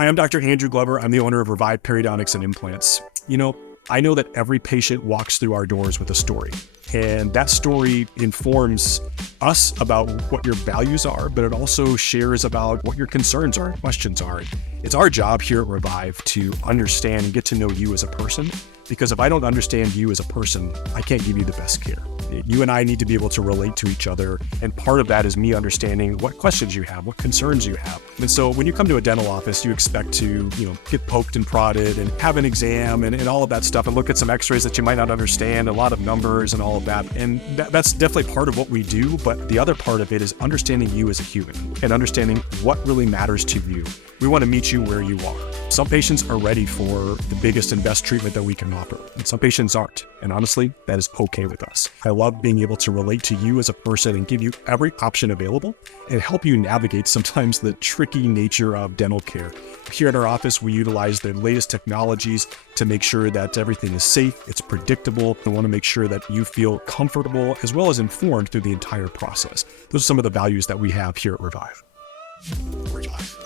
Hi, I'm Dr. Andrew Glover. I'm the owner of Revive Periodontics and Implants. I know that every patient walks through our doors with a story, and that story informs us about what your values are, but it also shares about what your concerns are and questions are. It's our job here at Revive to understand and get to know you as a person, because if I don't understand you as a person, I can't give you the best care. You and I need to be able to relate to each other, and part of that is me understanding what questions you have, what concerns you have. And so when you come to a dental office, you expect to, get poked and prodded and have an exam and all of that stuff and look at some x-rays that you might not understand, a lot of numbers and all of that. And that's definitely part of what we do, but the other part of it is understanding you as a human and understanding what really matters to you. We want to meet you where you are. Some patients are ready for the biggest and best treatment that we can offer, and some patients aren't. And honestly, that is okay with us. I love being able to relate to you as a person and give you every option available and help you navigate sometimes the tricky nature of dental care. Here at our office, we utilize the latest technologies to make sure that everything is safe, it's predictable. We want to make sure that you feel comfortable as well as informed through the entire process. Those are some of the values that we have here at Revive. Revive.